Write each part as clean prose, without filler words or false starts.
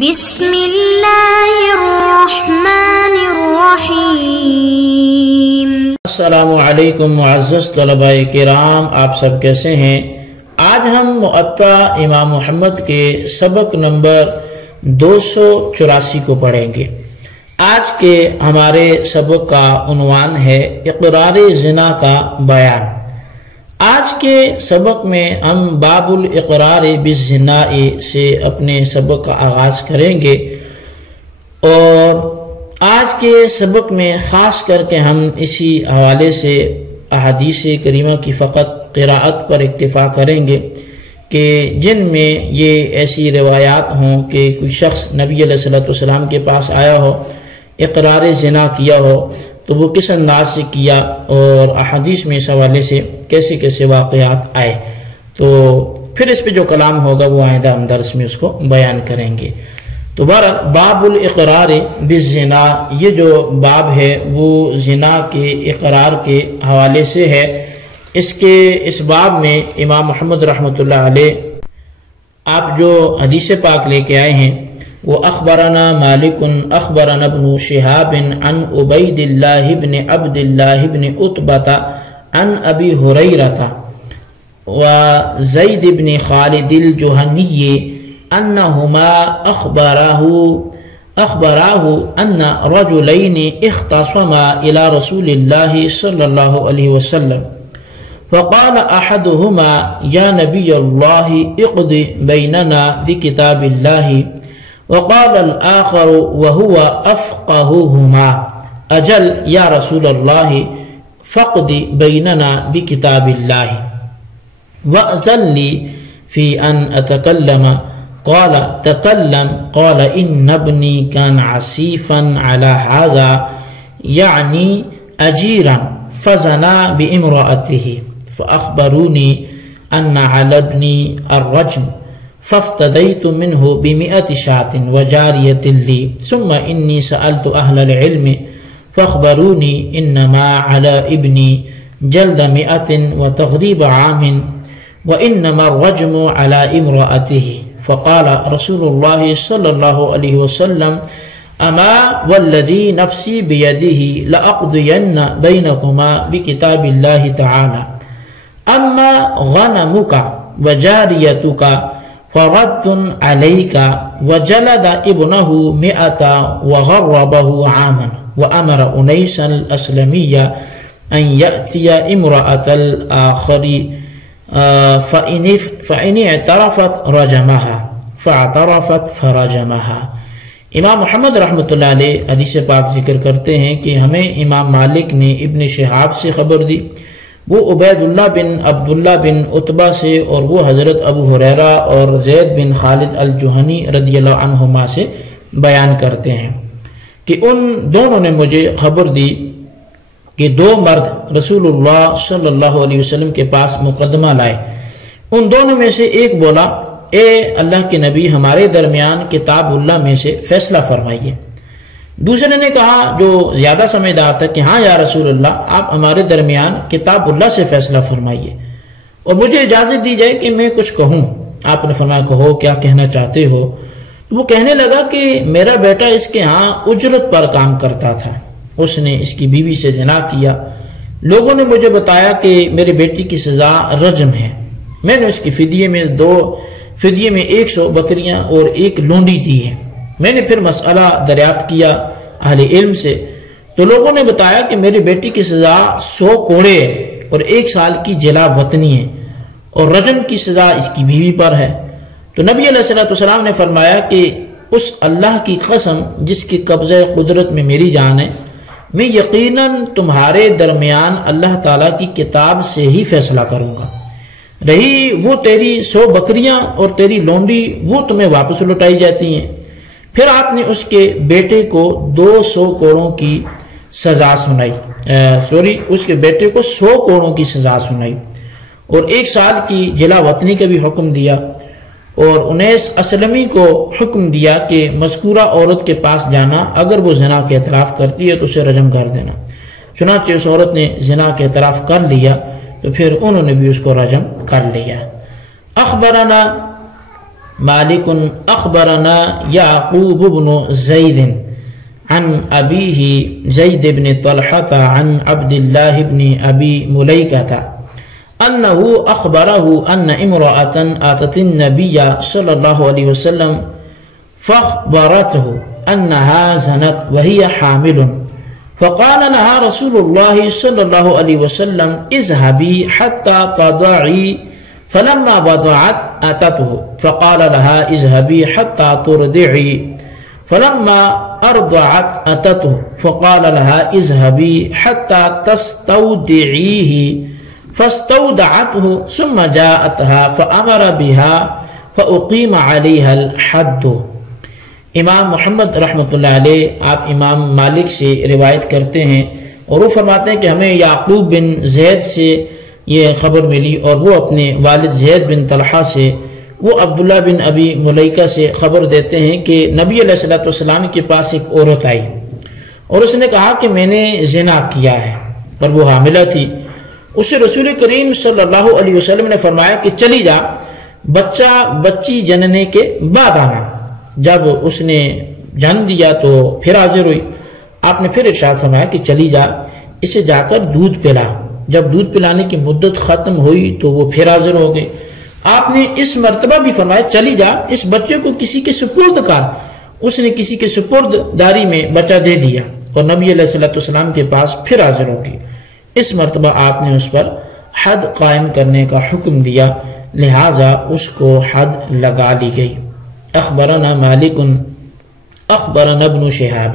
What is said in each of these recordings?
بسم اللہ الرحمن الرحیم۔ السلام علیکم معزز طلباء کرام، آپ سب کیسے ہیں؟ آج ہم مؤطا امام محمد کے سبق نمبر 284 کو پڑھیں گے۔ آج کے ہمارے سبق کا عنوان ہے اقرار زنا کا بیان۔ آج کے سبق میں ہم باب الاقرار بالزنا سے اپنے سبق کا آغاز کریں گے، اور آج کے سبق میں خاص کر کے ہم اسی حوالے سے احادیث کریمہ کی فقط قراءت پر اکتفا کریں گے کہ جن میں یہ ایسی روایات ہوں کہ کوئی شخص نبی علیہ السلام کے پاس آیا ہو، اقرار زنا کیا ہو تو وہ کس انداز سے کیا، اور احادیث میں اس حوالے سے کیسے کیسے واقعات آئے، تو پھر اس پہ جو کلام ہوگا وہ آئندہ ہم درس میں اس کو بیان کریں گے۔ تو باب الاقرار بالزنا، یہ جو باب ہے وہ زنا کے اقرار کے حوالے سے ہے۔ اس باب میں امام محمد رحمۃ اللہ علیہ آپ جو حدیث پاک لے کے آئے ہیں وہ اخبرنا مالک اخبرنا ابن شہاب عن عبید اللہ بن عبد اللہ بن عتبہ عن ابی ہریرہ و زید بن خالد الجہنی انہما اخبراہ ان رجلین اختصما الى رسول اللہ صلی اللہ علیہ وسلم فقال احدهما یا نبی اللہ اقض بیننا بکتاب اللہ، وقال الآخر وهو أفقههما أجل يا رسول الله فاقض بيننا بكتاب الله وأذن لي في أن أتكلم. قال تكلم. قال إن ابني كان عسيفا على هذا يعني أجيرا فزنا بامرأته فأخبروني أن على ابني الرجم فافتديت منه ب100 شاة وجارية لي، ثم إني سألت أهل العلم فاخبروني إنما على ابني جلد 100 وتغريب عام وإنما الرجم على امرأته. فقال رسول الله صلى الله عليه وسلم أما والذي نفسي بيده لأقضين بينكما بكتاب الله تعالى، أما غنمك وجاريتك فرد عليك. وجلد ابنه 100 وغربه عاما، وأمر أنيسا الأسلمي أن يأتي امرأة الآخر فإن اعترفت رجمها فاعترفت فرجمها۔ امام محمد رحمۃ اللہ علیہ حدیث پاک ذکر کرتے ہیں کہ ہمیں امام مالک نے ابن شہاب سے خبر دی، وہ عبید اللہ بن عبداللہ بن عتبہ سے، اور وہ حضرت ابو ہریرہ اور زید بن خالد الجہنی رضی اللہ عنہما سے بیان کرتے ہیں کہ ان دونوں نے مجھے خبر دی کہ 2 مرد رسول اللہ صلی اللہ علیہ وسلم کے پاس مقدمہ لائے۔ ان دونوں میں سے ایک بولا، اے اللہ کے نبی، ہمارے درمیان کتاب اللہ میں سے فیصلہ فرمائیے۔ دوسرے نے کہا جو زیادہ سمجھدار تھا کہ ہاں یا رسول اللہ، آپ ہمارے درمیان کتاب اللہ سے فیصلہ فرمائیے اور مجھے اجازت دی جائے کہ میں کچھ کہوں۔ آپ نے فرمایا کہو، کیا کہنا چاہتے ہو؟ وہ کہنے لگا کہ میرا بیٹا اس کے ہاں اجرت پر کام کرتا تھا، اس نے اس کی بیوی سے زنا کیا۔ لوگوں نے مجھے بتایا کہ میرے بیٹی کی سزا رجم ہے۔ میں نے اس کی فدیے میں 100 بکریاں اور 1 لونڈی دی ہے۔ میں نے پھر مسئلہ دریافت کیا اہل علم سے، تو لوگوں نے بتایا کہ میری بیٹی کی سزا 100 کوڑے ہے اور 1 سال کی جلا وطنی ہے، اور رجم کی سزا اس کی بیوی پر ہے۔ تو نبی علیہ السلام نے فرمایا کہ اس اللہ کی قسم جس کی قبضہ قدرت میں میری جان ہے، میں یقیناً تمہارے درمیان اللہ تعالیٰ کی کتاب سے ہی فیصلہ کروں گا۔ رہی وہ تیری 100 بکریاں اور تیری لونڈی، وہ تمہیں واپس لوٹائی جاتی ہیں۔ پھر آپ نے اس کے بیٹے کو 200 کوڑوں کی سزا سنائی، اس کے بیٹے کو 100 کوڑوں کی سزا سنائی، اور 1 سال کی جلا وطنی کا بھی حکم دیا، اور انیس اسلمی کو حکم دیا کہ مذکورہ عورت کے پاس جانا، اگر وہ زنا کے اعتراف کرتی ہے تو اسے رجم کر دینا۔ چنانچہ اس عورت نے زنا کے اعتراف کر لیا تو پھر انہوں نے بھی اس کو رجم کر لیا۔ اخبرنا مالك أخبرنا يعقوب بن زيد عن أبيه زيد بن طلحة عن عبد الله بن أبي مليكة أنه أخبره أن امرأة آتت النبي صلى الله عليه وسلم فأخبرته أنها زنت وهي حامل، فقال لها رسول الله صلى الله عليه وسلم اذهبي حتى تضعي، فلما وضعت أتته فقال لها اذهبي حتى ترضعي، فلما أرضعت أتته فقال لها اذهبي حتى تستودعيه، فاستودعته ثم جاءتها فأمر بها فأقيم عليها الحد۔ امام محمد رحمۃ اللہ علیہ آپ امام مالک سے روایت کرتے ہیں اور وہ فرماتے ہیں کہ ہمیں یعقوب بن زید سے یہ خبر ملی اور وہ اپنے والد زید بن طلحہ سے، وہ عبداللہ بن ابی ملیکہ سے خبر دیتے ہیں کہ نبی علیہ السلام کے پاس ایک عورت آئی اور اس نے کہا کہ میں نے زنا کیا ہے، اور وہ حاملہ تھی۔ اسے رسول کریم صلی اللہ علیہ وسلم نے فرمایا کہ چلی جا، بچی جننے کے بعد آنا۔ جب اس نے جن دیا تو پھر حاضر ہوئی، آپ نے پھر ارشاد فرمایا کہ چلی جا، اسے جا کر دودھ پلا۔ جب دودھ پلانے کی مدت ختم ہوئی تو وہ پھر حاضر ہو گئے۔ آپ نے اس مرتبہ بھی فرمایا چلی جا، اس بچے کو کسی کے سپرد کر۔ اس نے کسی کے سپرد داری میں بچہ دے دیا اور نبی علیہ السلام کے پاس پھر حاضر ہو گئی۔ اس مرتبہ آپ نے اس پر حد قائم کرنے کا حکم دیا، لہٰذا اس کو حد لگا لی گئی۔ اخبرنا مالک اخبرنا ابن شهاب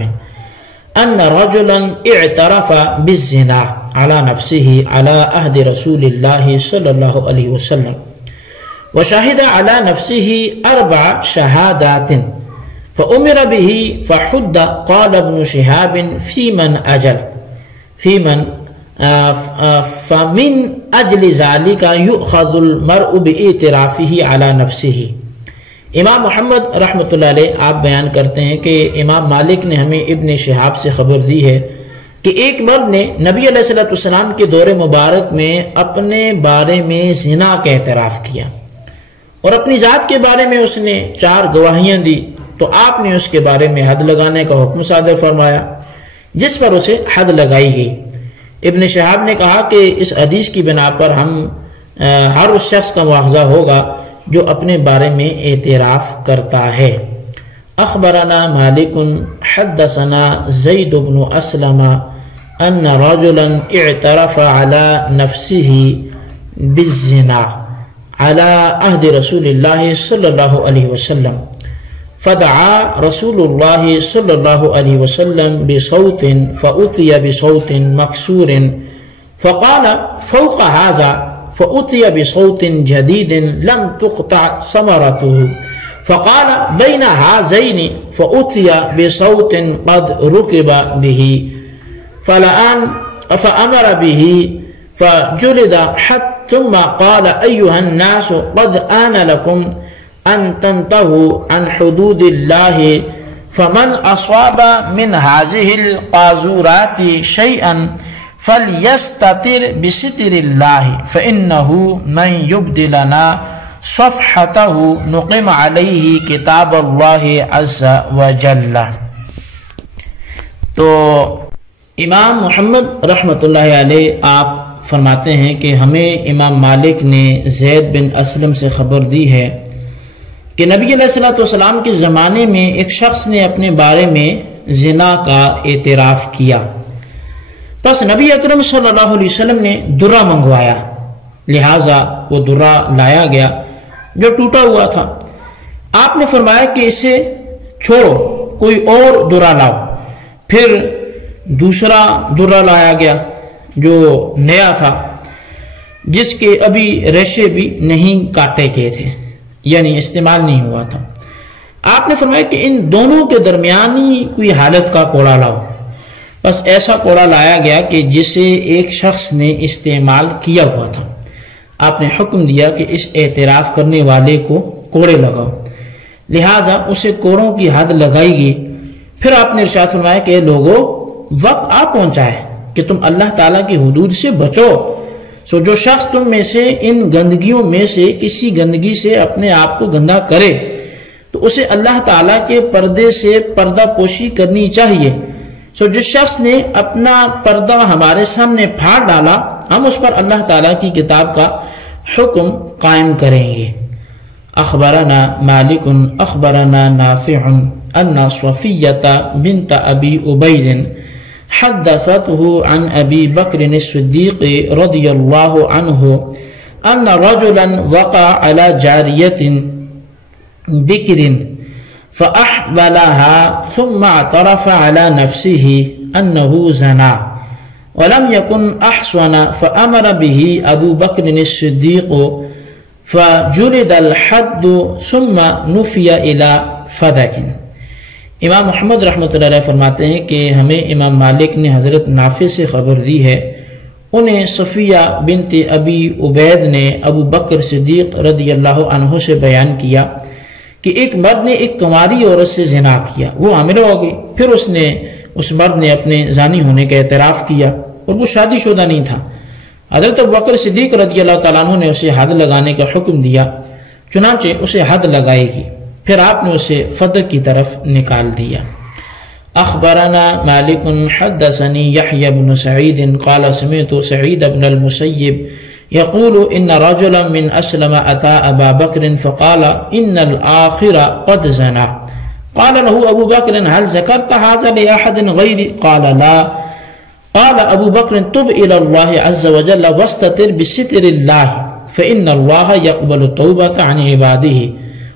ان رجلا اعترف بالزنا على نفسه على عهد رسول الله صلى الله عليه وسلم وشهد على نفسه 4 شهادات فأمر به فحد۔ قال ابن شهاب فمن أجل ذلك يؤخذ المرء باعترافه على نفسه۔ امام محمد رحمۃ اللہ علیہ آپ بیان کرتے ہیں کہ امام مالک نے ہمیں ابن شہاب سے خبر دی ہے کہ ایک مرد نے نبی علیہ السلام کے دور مبارک میں اپنے بارے میں زنا کا اعتراف کیا اور اپنی ذات کے بارے میں اس نے 4 گواہیاں دی، تو آپ نے اس کے بارے میں حد لگانے کا حکم صادر فرمایا، جس پر اسے حد لگائی گئی۔ ابن شہاب نے کہا کہ اس حدیث کی بنا پر ہر اس شخص کا مواخذہ ہوگا جو اپنے بارے میں اعتراف کرتا ہے۔ اخبرنا مالک حدثنا زید بن اسلم ان رجلا اعترف على نفسه بالزنا على عهد رسول الله صلى الله عليه وسلم فدعا رسول الله صلى الله عليه وسلم بصوت فأتي بصوت مكسور فقال فوق هذا، فأتي بصوت جديد لم تقطع ثمرته فقال بين هذين، فأتي بصوت قد ركب به فأمر به فجلد حتى ثم قال أيها الناس قد آن لكم أن تنتهوا عن حدود الله، فمن أصاب من هذه القاذورات شيئا فَلْيَسْتَتِرْ بِسِتْرِ اللَّهِ فَإِنَّهُ مَنْ يُبْدِلَنَا صَفْحَتَهُ نُقِمْ عَلَيْهِ كِتَابَ اللَّهِ عَزَّ وَجَلَّ۔ تو امام محمد رحمۃ اللہ علیہ آپ فرماتے ہیں کہ ہمیں امام مالک نے زید بن اسلم سے خبر دی ہے کہ نبی علیہ السلام کے زمانے میں ایک شخص نے اپنے بارے میں زنا کا اعتراف کیا، پس نبی اکرم صلی اللہ علیہ وسلم نے درہ منگوایا، لہٰذا وہ درہ لایا گیا جو ٹوٹا ہوا تھا۔ آپ نے فرمایا کہ اسے چھوڑو، کوئی اور درہ لاؤ۔ پھر دوسرا درہ لایا گیا جو نیا تھا، جس کے ابھی ریشے بھی نہیں کاٹے گئے تھے، یعنی استعمال نہیں ہوا تھا۔ آپ نے فرمایا کہ ان دونوں کے درمیانی کوئی حالت کا کوڑا لاؤ۔ بس ایسا کوڑا لایا گیا کہ جسے ایک شخص نے استعمال کیا ہوا تھا۔ آپ نے حکم دیا کہ اس اعتراف کرنے والے کو کوڑے لگاؤ، لہٰذا اسے کوڑوں کی حد لگائی گئی۔ پھر آپ نے ارشاد فرمایا کہ لوگوں، وقت آ پہنچا ہے کہ تم اللہ تعالیٰ کی حدود سے بچو، سو جو شخص تم میں سے ان گندگیوں میں سے کسی گندگی سے اپنے آپ کو گندا کرے تو اسے اللہ تعالیٰ کے پردے سے پردہ پوشی کرنی چاہیے۔ جس شخص نے اپنا پردہ ہمارے سامنے پھاڑ ڈالا، ہم اس پر اللہ تعالیٰ کی کتاب کا حکم قائم کریں گے۔ اخبرنا مالک اخبرنا نافع ان صفیۃ بنت ابی عبید حدثته عن ابی بکر الصدیق رضی اللہ عنہ ان رجلا وقع على جاریۃ بکر فأحبلها ثم اعترف على نفسه أنه زنا ولم يكن أحصن فأمر به أبو بكر الصديق فجلد الحد ثم نفي إلى فدك۔ امام محمد رحمۃ اللہ علیہ فرماتے ہیں کہ ہمیں امام مالک نے حضرت نافع سے خبر دی ہے، انہیں صفیہ بنت ابی عبید نے ابو بکر صدیق رضی اللہ عنہ سے بیان کیا کہ ایک مرد نے ایک کنواری عورت سے زنا کیا، وہ حاملہ ہو گئی، پھر اس مرد نے اپنے زانی ہونے کا اعتراف کیا اور وہ شادی شدہ نہیں تھا۔ حضرت ابوبکر صدیق رضی اللہ تعالیٰ عنہ نے اسے حد لگانے کا حکم دیا، چنانچہ اسے حد لگائے گی، پھر آپ نے اسے فدق کی طرف نکال دیا۔ اخبرنا مالک حدثنی یحیی بن سعید قال سمعت سعید بن المسیب يقول إن رجلا من أسلم أتى أبا بكر فقال إن الآخر قد زنا، قال له أبو بكر هل ذكرت هذا لأحد غيري؟ قال لا، قال أبو بكر تب إلى الله عز وجل واستتر بستر الله فإن الله يقبل التوبة عن عباده۔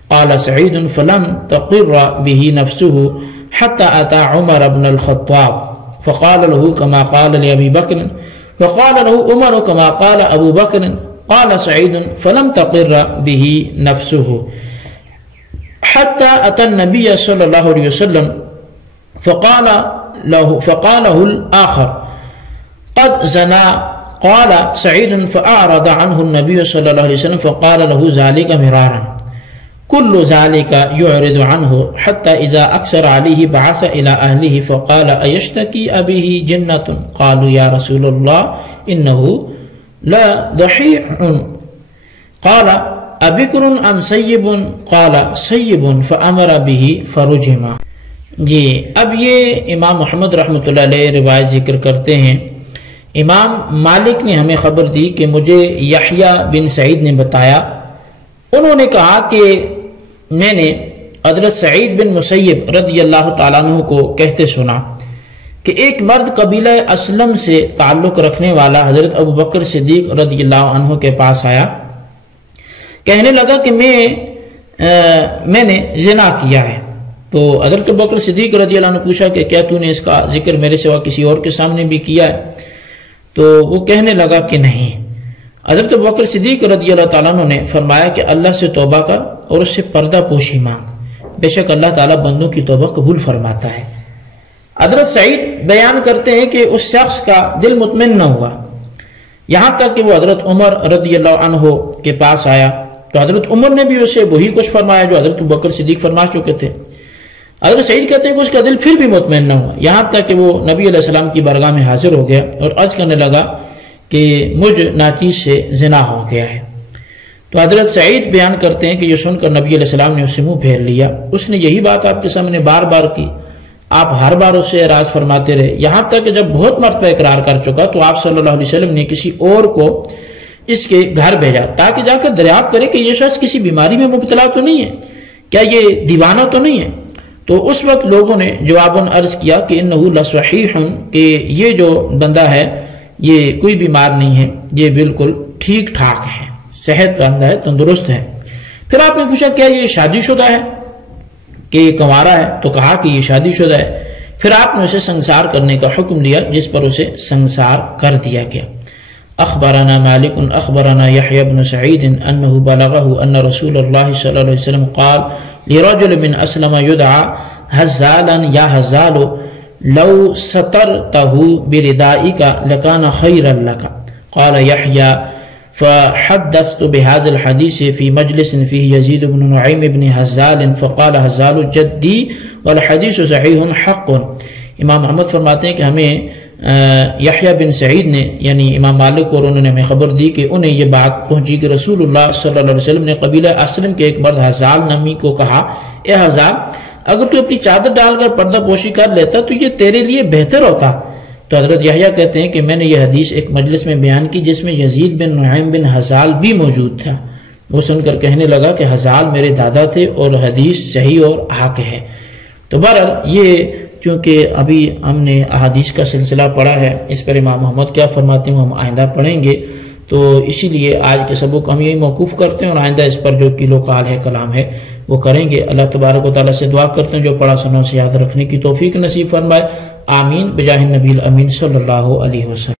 قال سعيد فلم تقر به نفسه حتى أتى عمر بن الخطاب فقال له كما قال لأبي بكر، وقال له عمر كما قال أبو بكر، قال سعيد فلم تقر به نفسه حتى أتى النبي صلى الله عليه وسلم فقاله الآخر قد زنا، قال سعيد فأعرض عنه النبي صلى الله عليه وسلم فقال له ذلك مرارا، كل ذلك يعرض عنه حتى إذا أكثر عليه بعث إلى أهله فقال أيشتكي أبيه جنة؟ قالوا يا رسول الله إنه لا ضحيح، قال أبكر أم سيب؟ قال سيب، فأمر به فرجم۔ جی اب یہ امام محمد رحمۃ اللہ علیہ روایت ذکر کرتے ہیں، امام مالک نے ہمیں خبر دی کہ مجھے یحییٰ بن سعید نے بتایا، انہوں نے کہا کہ میں نے حضرت سعید بن مسیب رضی اللہ تعالیٰ عنہ کو کہتے سنا کہ ایک مرد قبیلہ اسلم سے تعلق رکھنے والا حضرت ابو بکر صدیق رضی اللہ عنہ کے پاس آیا، کہنے لگا کہ میں نے زنا کیا ہے۔ تو حضرت ابو بکر صدیق رضی اللہ عنہ نے پوچھا کہ کیا تو نے اس کا ذکر میرے سوا کسی اور کے سامنے بھی کیا ہے؟ تو وہ کہنے لگا کہ نہیں۔ حضرت ابوبکر صدیق رضی اللہ تعالیٰ عنہ نے فرمایا کہ اللہ سے توبہ کر اور اس سے پردہ پوشی مانگ، بے شک اللہ تعالیٰ بندوں کی توبہ قبول فرماتا ہے۔ حضرت سعید بیان کرتے ہیں کہ اس شخص کا دل مطمئن نہ ہوا، یہاں تک کہ وہ حضرت عمر رضی اللہ عنہ کے پاس آیا تو حضرت عمر نے بھی اسے وہی کچھ فرمایا جو حضرت ابوبکر صدیق فرما چکے تھے۔ حضرت سعید کہتے ہیں کہ اس کا دل پھر بھی مطمئن نہ ہوا، یہاں تک کہ وہ نبی علیہ السلام کی بارگاہ میں حاضر ہو گیا اور عرض کرنے لگا کہ مجھ ناچیز سے زنا ہو گیا ہے۔ تو حضرت سعید بیان کرتے ہیں کہ یہ سن کر نبی علیہ السلام نے اس سے منہ پھیر لیا، اس نے یہی بات آپ کے سامنے بار بار کی، آپ ہر بار اس سے اعراض فرماتے رہے، یہاں تک کہ جب بہت مرتبہ اقرار کر چکا تو آپ صلی اللہ علیہ وسلم نے کسی اور کو اس کے گھر بھیجا تاکہ جا کر دریافت کرے کہ یہ شخص کسی بیماری میں مبتلا تو نہیں ہے، کیا یہ دیوانہ تو نہیں ہے؟ تو اس وقت لوگوں نے جواباً عرض کیا کہ انہو لصحیح، کہ یہ جو بندہ ہے یہ کوئی بیمار نہیں ہے، یہ بالکل ٹھیک ٹھاک ہے، صحت مند ہے، تندرست ہے۔ پھر آپ نے پوچھا کیا یہ شادی شدہ ہے کہ کنوارا ہے؟ تو کہا کہ یہ شادی شدہ ہے۔ پھر آپ نے اسے سنگسار کرنے کا حکم دیا، جس پر اسے سنگسار کر دیا گیا۔ اخبرنا مالک اخبرنا یحییٰ بن سعید انہ بلغہ ان رسول اللہ صلی اللہ علیہ وسلم قال لرجل من اسلم يدعى هزالا یا هزال لو سترته بردائك لكان خيرا لك، قال يحيى فحدثت بهذا الحديث في مجلس فيه يزيد بن نعيم بن هزال فقال هزال جدي والحديث صحيح حق۔ امام محمد فرماتے ہیں کہ ہمیں یحییٰ بن سعید نے یعنی امام مالک اور انہوں نے ہمیں خبر دی کہ انہیں یہ بات پہنچی کہ رسول اللہ صلی اللہ علیہ وسلم نے قبیلہ اسلم کے ایک مرد حزال نامی کو کہا، اے حزال، اگر تو اپنی چادر ڈال کر پردہ پوشی کر لیتا تو یہ تیرے لیے بہتر ہوتا۔ تو حضرت یحییٰ کہتے ہیں کہ میں نے یہ حدیث ایک مجلس میں بیان کی جس میں یزید بن نعیم بن حزال بھی موجود تھا۔ وہ سن کر کہنے لگا کہ حزال میرے دادا تھے اور حدیث صحیح اور حق ہے۔ تو بہرحال یہ چونکہ ابھی ہم نے احادیث کا سلسلہ پڑھا ہے، اس پر امام محمد کیا فرماتے ہیں ہم آئندہ پڑھیں گے، تو اسی لیے آج کے سبق ہم یہی موقوف کرتے ہیں اور آئندہ اس پر جو قیل و قال ہے، کلام ہے، وہ کریں گے۔ اللہ تبارک و تعالیٰ سے دعا کرتے ہیں جو پڑھا سنا سے یاد رکھنے کی توفیق نصیب فرمائے، آمین بجاہ النبی الامین صلی اللہ علیہ وسلم۔